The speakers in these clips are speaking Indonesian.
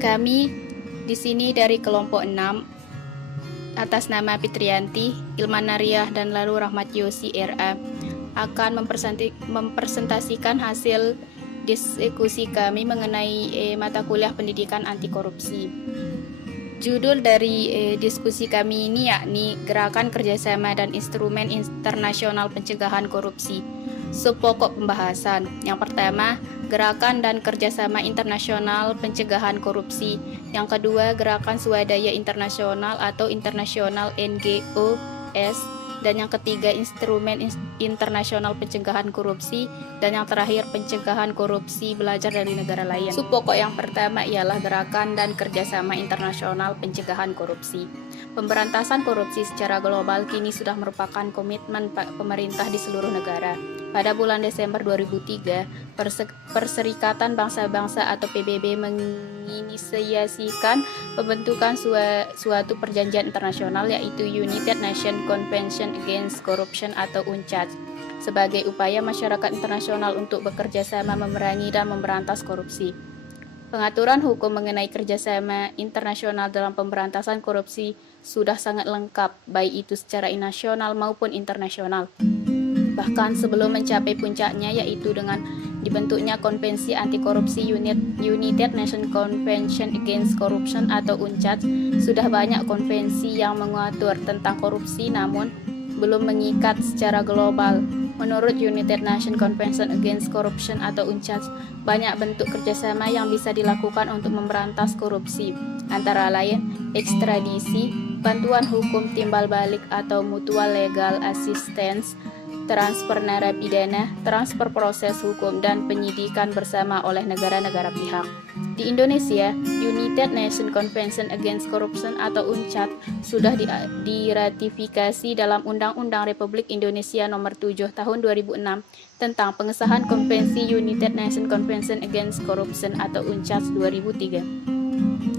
Kami di sini dari kelompok 6 atas nama Fitriyanti, Ilman Nariah, dan lalu Rahmat Yosi RA akan mempresentasikan hasil diskusi kami mengenai mata kuliah pendidikan anti korupsi. Judul dari diskusi kami ini yakni Gerakan Kerjasama dan Instrumen Internasional Pencegahan Korupsi. Subpokok pembahasan yang pertama, Gerakan dan Kerjasama Internasional Pencegahan Korupsi. Yang kedua, Gerakan Swadaya Internasional atau Internasional NGOs. Dan yang ketiga, Instrumen Internasional Pencegahan Korupsi. Dan yang terakhir, Pencegahan Korupsi belajar dari negara lain. Subpokok yang pertama ialah Gerakan dan Kerjasama Internasional Pencegahan Korupsi. Pemberantasan korupsi secara global kini sudah merupakan komitmen pemerintah di seluruh negara. Pada bulan Desember 2003, Perserikatan Bangsa-Bangsa atau PBB menginisiasikan pembentukan suatu perjanjian internasional yaitu United Nations Convention Against Corruption atau UNCAC sebagai upaya masyarakat internasional untuk bekerja sama memerangi dan memberantas korupsi. Pengaturan hukum mengenai kerjasama internasional dalam pemberantasan korupsi sudah sangat lengkap, baik itu secara nasional maupun internasional. Bahkan sebelum mencapai puncaknya yaitu dengan dibentuknya Konvensi Anti Korupsi United Nations Convention Against Corruption atau UNCAC, sudah banyak konvensi yang mengatur tentang korupsi namun belum mengikat secara global. Menurut United Nations Convention Against Corruption atau UNCAC, banyak bentuk kerjasama yang bisa dilakukan untuk memberantas korupsi, antara lain ekstradisi, bantuan hukum timbal balik atau mutual legal assistance, transfer narapidana, transfer proses hukum, dan penyidikan bersama oleh negara-negara pihak. Di Indonesia, United Nations Convention Against Corruption atau UNCAC sudah diratifikasi dalam Undang-Undang Republik Indonesia Nomor 7 Tahun 2006 tentang pengesahan Konvensi United Nations Convention Against Corruption atau UNCAC 2003.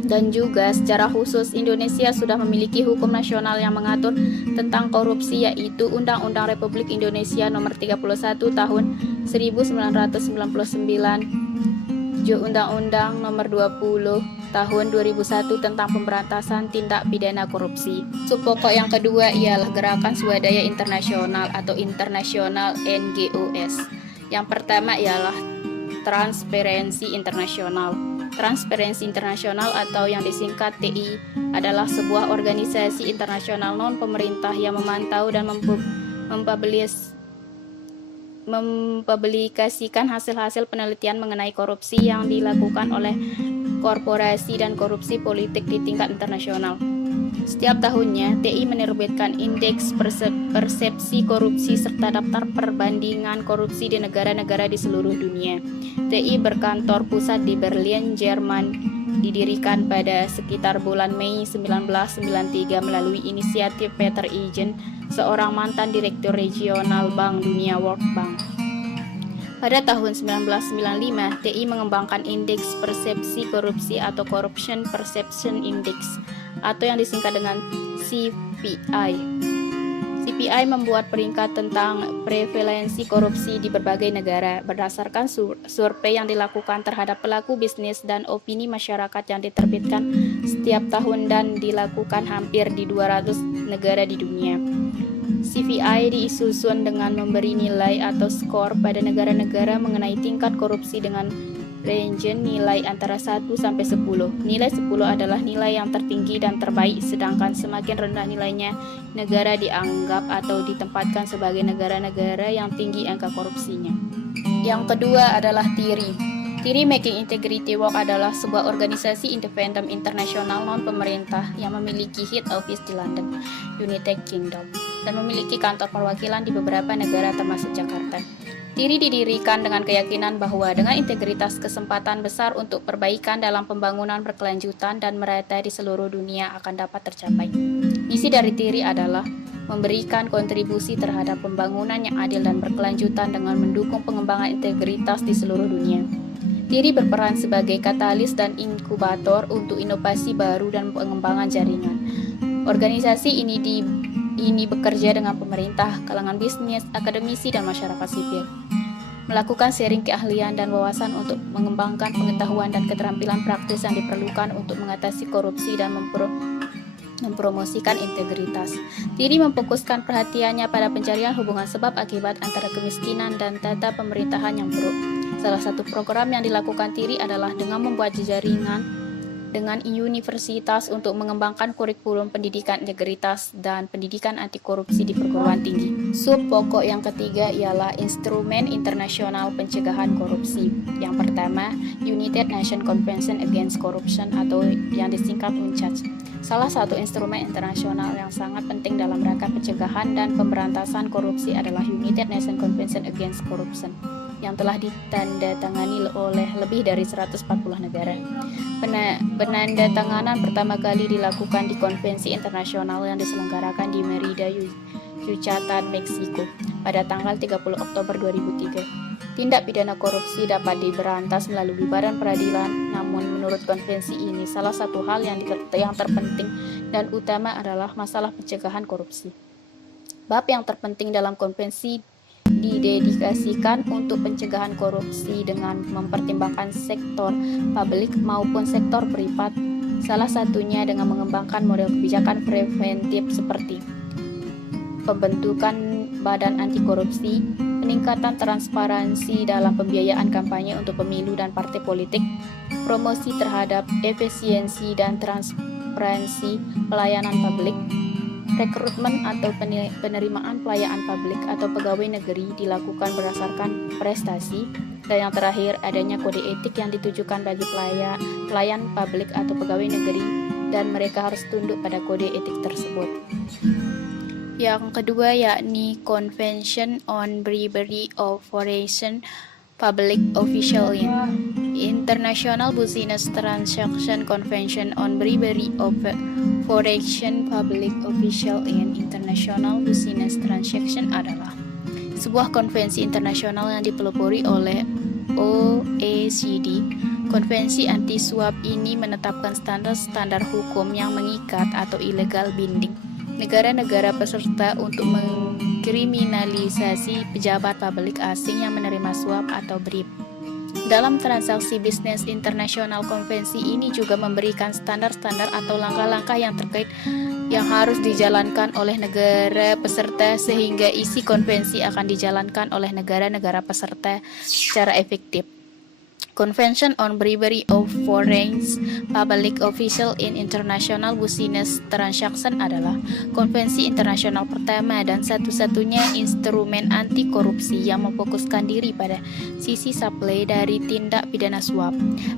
Dan juga secara khusus Indonesia sudah memiliki hukum nasional yang mengatur tentang korupsi yaitu Undang-Undang Republik Indonesia Nomor 31 Tahun 1999, Undang-Undang Nomor 20 Tahun 2001 tentang pemberantasan tindak pidana korupsi. Subpokok yang kedua ialah Gerakan Swadaya Internasional atau Internasional NGOs. Yang pertama ialah Transparency International. Transparency International atau yang disingkat TI adalah sebuah organisasi internasional non-pemerintah yang memantau dan mempublikasikan hasil-hasil penelitian mengenai korupsi yang dilakukan oleh korporasi dan korupsi politik di tingkat internasional. Setiap tahunnya, TI menerbitkan indeks persepsi korupsi serta daftar perbandingan korupsi di negara-negara di seluruh dunia. TI berkantor pusat di Berlin, Jerman, didirikan pada sekitar bulan Mei 1993 melalui inisiatif Peter Egan, seorang mantan direktur regional Bank Dunia World Bank. Pada tahun 1995, TI mengembangkan indeks persepsi korupsi atau Corruption Perception Index atau yang disingkat dengan CPI. CPI membuat peringkat tentang prevalensi korupsi di berbagai negara berdasarkan survei yang dilakukan terhadap pelaku bisnis dan opini masyarakat yang diterbitkan setiap tahun dan dilakukan hampir di 200 negara di dunia. CPI disusun dengan memberi nilai atau skor pada negara-negara mengenai tingkat korupsi dengan range nilai antara 1 sampai 10. Nilai 10 adalah nilai yang tertinggi dan terbaik, sedangkan semakin rendah nilainya, negara dianggap atau ditempatkan sebagai negara-negara yang tinggi angka korupsinya. Yang kedua adalah TIRI. TIRI Making Integrity Work adalah sebuah organisasi independen internasional non-pemerintah yang memiliki head office di London, United Kingdom, dan memiliki kantor perwakilan di beberapa negara termasuk Jakarta. TIRI didirikan dengan keyakinan bahwa dengan integritas kesempatan besar untuk perbaikan dalam pembangunan berkelanjutan dan merata di seluruh dunia akan dapat tercapai. Misi dari TIRI adalah memberikan kontribusi terhadap pembangunan yang adil dan berkelanjutan dengan mendukung pengembangan integritas di seluruh dunia. TIRI berperan sebagai katalis dan inkubator untuk inovasi baru dan pengembangan jaringan. Organisasi ini bekerja dengan pemerintah, kalangan bisnis, akademisi, dan masyarakat sipil. melakukan sharing keahlian dan wawasan untuk mengembangkan pengetahuan dan keterampilan praktis yang diperlukan untuk mengatasi korupsi dan mempromosikan integritas. TIRI memfokuskan perhatiannya pada pencarian hubungan sebab akibat antara kemiskinan dan tata pemerintahan yang buruk. Salah satu program yang dilakukan TIRI adalah dengan membuat jaringan dengan universitas untuk mengembangkan kurikulum pendidikan integritas dan pendidikan anti korupsi di perguruan tinggi. Sub pokok yang ketiga ialah instrumen internasional pencegahan korupsi. Yang pertama, United Nations Convention Against Corruption atau yang disingkat UNCAC. Salah satu instrumen internasional yang sangat penting dalam rangka pencegahan dan pemberantasan korupsi adalah United Nations Convention Against Corruption yang telah ditandatangani oleh lebih dari 140 negara. Penandatanganan pertama kali dilakukan di konvensi internasional yang diselenggarakan di Merida, Yucatan, Meksiko pada tanggal 30 Oktober 2003. Tindak pidana korupsi dapat diberantas melalui badan peradilan, namun menurut konvensi ini salah satu hal yang terpenting dan utama adalah masalah pencegahan korupsi. Bab yang terpenting dalam konvensi didedikasikan untuk pencegahan korupsi dengan mempertimbangkan sektor publik maupun sektor privat, salah satunya dengan mengembangkan model kebijakan preventif seperti pembentukan badan anti korupsi, peningkatan transparansi dalam pembiayaan kampanye untuk pemilu dan partai politik, promosi terhadap efisiensi dan transparansi pelayanan publik, rekrutmen atau penerimaan pelayanan publik atau pegawai negeri dilakukan berdasarkan prestasi, dan yang terakhir adanya kode etik yang ditujukan bagi pelayan publik atau pegawai negeri dan mereka harus tunduk pada kode etik tersebut. Yang kedua yakni Convention on Bribery of Foreign Public Officials International Business Transaction Convention on Bribery of Foreign Public Officials in International Business Transaction adalah sebuah konvensi internasional yang dipelopori oleh OECD. Konvensi anti suap ini menetapkan standar-standar hukum yang mengikat atau illegal binding negara-negara peserta untuk mengkriminalisasi pejabat publik asing yang menerima suap atau bribe. Dalam transaksi bisnis internasional, konvensi ini juga memberikan standar-standar atau langkah-langkah yang terkait yang harus dijalankan oleh negara peserta sehingga isi konvensi akan dijalankan oleh negara-negara peserta secara efektif. Convention on Bribery of Foreign Public Officials in International Business Transaction adalah konvensi internasional pertama dan satu-satunya instrumen anti korupsi yang memfokuskan diri pada sisi supply dari tindak pidana suap.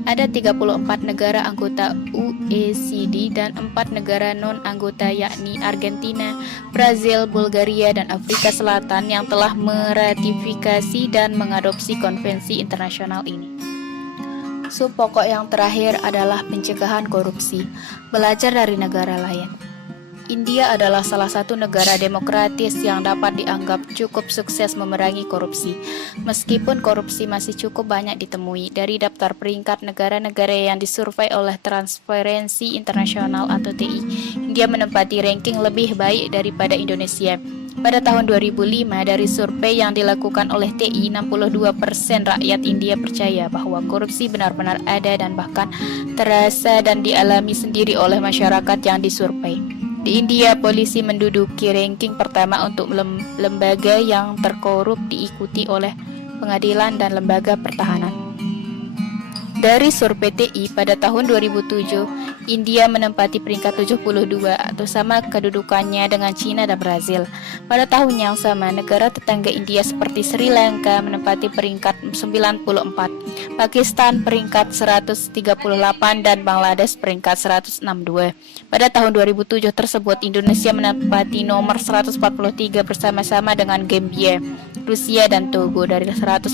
Ada 34 negara anggota OECD dan 4 negara non-anggota yakni Argentina, Brazil, Bulgaria, dan Afrika Selatan yang telah meratifikasi dan mengadopsi konvensi internasional ini. Sub pokok yang terakhir adalah pencegahan korupsi. Belajar dari negara lain. India adalah salah satu negara demokratis yang dapat dianggap cukup sukses memerangi korupsi. Meskipun korupsi masih cukup banyak ditemui, dari daftar peringkat negara-negara yang disurvei oleh Transparency International atau TI, India menempati ranking lebih baik daripada Indonesia. Pada tahun 2005, dari survei yang dilakukan oleh TI, 62% rakyat India percaya bahwa korupsi benar-benar ada dan bahkan terasa dan dialami sendiri oleh masyarakat yang disurvei. Di India, polisi menduduki ranking pertama untuk lembaga yang terkorup, diikuti oleh pengadilan dan lembaga pertahanan. Dari survei TI pada tahun 2007, India menempati peringkat 72 atau sama kedudukannya dengan China dan Brazil. Pada tahun yang sama, negara tetangga India seperti Sri Lanka menempati peringkat 94, Pakistan peringkat 138 dan Bangladesh peringkat 162. Pada tahun 2007 tersebut, Indonesia menempati nomor 143 bersama-sama dengan Gambia, Rusia, dan Togo dari 180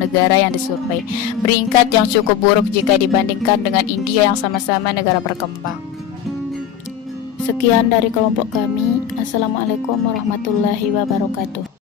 negara yang disurvei. Peringkat yang cukup buruk jika dibandingkan dengan India yang sama-sama negara berkembang. Sekian dari kelompok kami. Assalamualaikum warahmatullahi wabarakatuh.